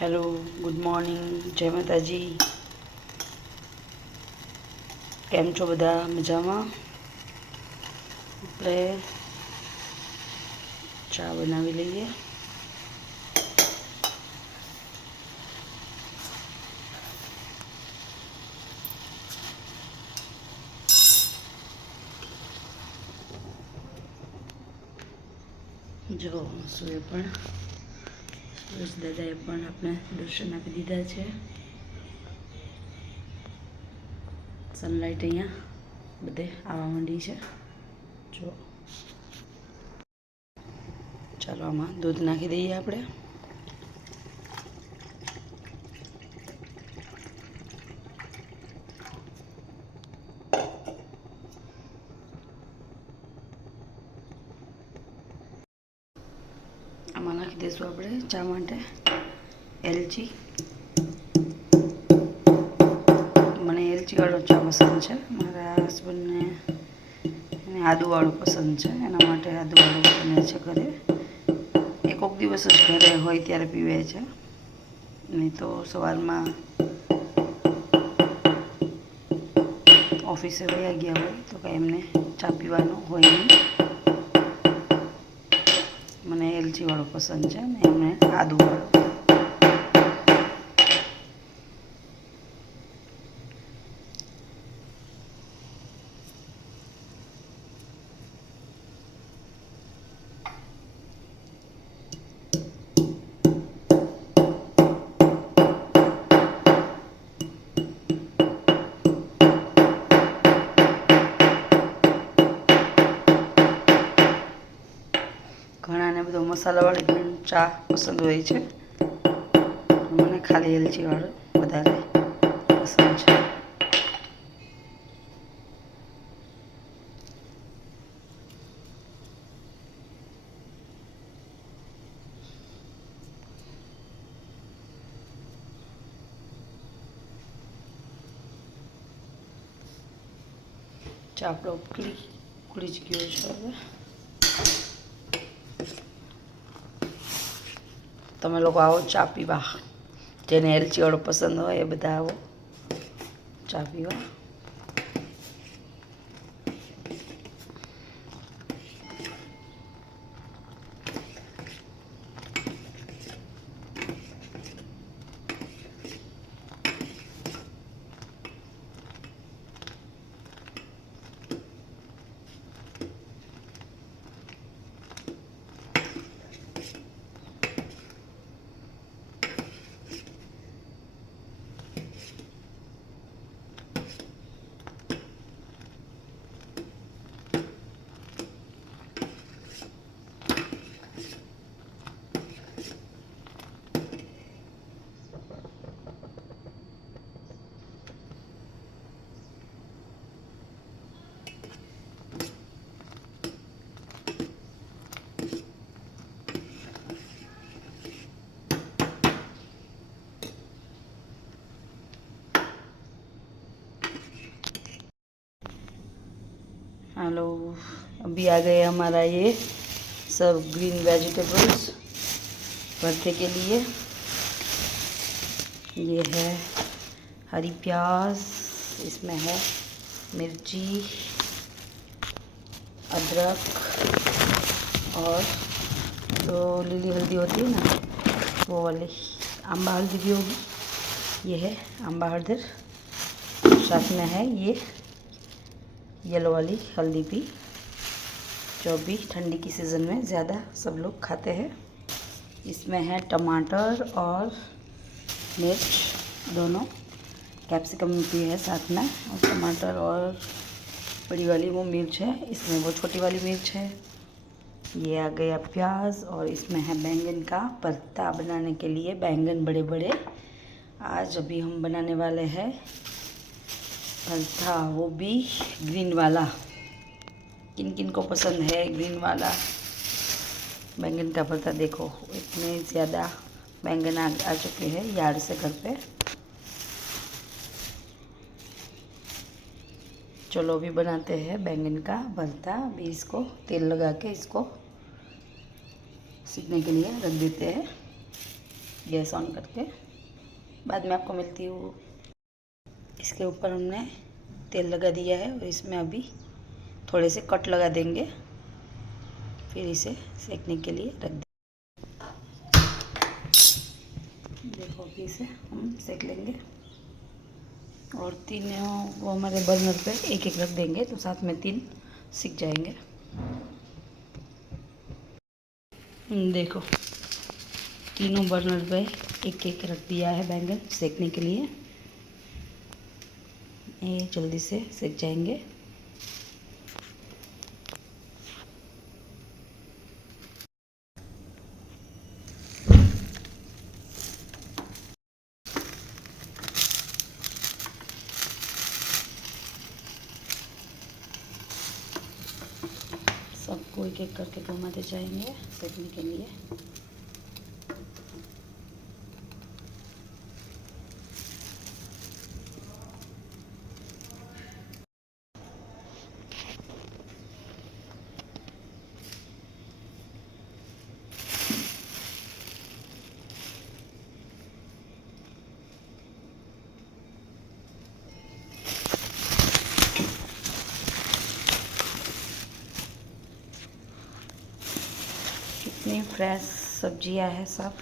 Hello good morning जय माताजी। केम छो बधा मजामां? આપણે ચા બનાવી લઈએ। જો સુએ પણ સુરેશ દાદાએ પણ આપણે દર્શન આપી દીધા છે। સનલાઇટ અહીંયા બધે આવવા માંડી છે। જો ચાલો આમાં દૂધ નાખી દઈએ આપણે। આમાં નાખી દઈશું આપણે ચા માટે એલચી। મને એલચીવાળો ચા પસંદ છે, મારા હસબન્ડને આદુવાળો પસંદ છે, એના માટે આદુવાળો બને છે ઘરે। કોઈક દિવસ જ ઘરે હોય ત્યારે પીવે છે, નહીં તો સવારમાં ઓફિસે વયા ગયા હોય તો કાંઈ એમને ચા પીવાનું હોય નહીં। મને એલચીવાળો પસંદ છે ને એમને આદુવાળો। ઘણાને બધો મસાલાવાળી પણ ચા પસંદ હોય છે, મને ખાલી એલચીવાળો વધારે પસંદ છે। ચા આપણો ઉકળી જ ગયો છે। હવે તમે લોકો આવો ચા પીવા, જેને એલચીવાળો પસંદ હોય એ બધા આવો ચા પીવા। हेलो, अभी आ गए हमारा ये सब ग्रीन वेजिटेबल्स भरते के लिए। ये है हरी प्याज, इसमें है मिर्ची, अदरक और जो लीली हल्दी होती है ना वो वाली अम्बा हल्दी भी होगी। ये है अम्बा हल्दर, साथ में है ये येलो वाली हल्दी भी, जो भी ठंडी की सीज़न में ज़्यादा सब लोग खाते हैं। इसमें है टमाटर और मिर्च दोनों, कैप्सिकम भी है साथ में, और टमाटर और बड़ी वाली वो मिर्च है, इसमें वो छोटी वाली मिर्च है। ये आ गया प्याज, और इसमें है बैंगन का भरता बनाने के लिए बैंगन बड़े बड़े। आज अभी हम बनाने वाले हैं भरता, वो भी ग्रीन वाला। किन किन को पसंद है ग्रीन वाला बैंगन का भरता? देखो इतने ज़्यादा बैंगन आ चुके हैं यार्ड से घर पे। चलो अभी बनाते हैं बैंगन का भरता। अभी इसको तेल लगा के इसको सीखने के लिए रख देते हैं। गैस ऑन करके। बाद में आपको मिलती हूँ। इसके ऊपर हमने तेल लगा दिया है और इसमें अभी थोड़े से कट लगा देंगे, फिर इसे सेकने के लिए रख देंगे। देखो अभी इसे हम सेक लेंगे और तीनों वो हमारे बर्नर पे एक एक रख देंगे तो साथ में 3 सिक जाएंगे। देखो तीनों बर्नर पे एक एक रख दिया है बैंगन सेकने के लिए, ये जल्दी से सेक जाएंगे। सबको एक एक करके घुमाते जाएंगे सेकने के लिए। कितनी फ्रेश सब्जियां है सब।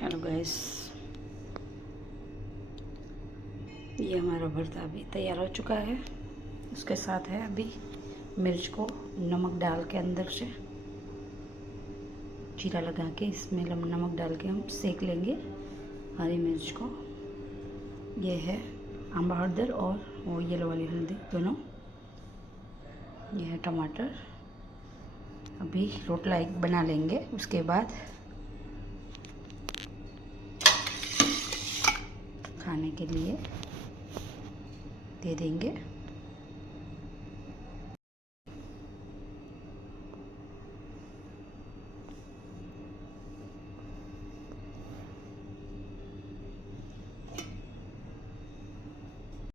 हेलो गैस, ये हमारा भरता अभी तैयार हो चुका है। उसके साथ है अभी मिर्च को नमक डाल के अंदर से जीरा लगा के इसमें नमक डाल के हम सेक लेंगे हरी मिर्च को। ये है आंबा हळदर और वो येलो वाली हल्दी दोनों। ये है टमाटर। अभी रोटला एक बना लेंगे, उसके बाद खाने के लिए दे देंगे।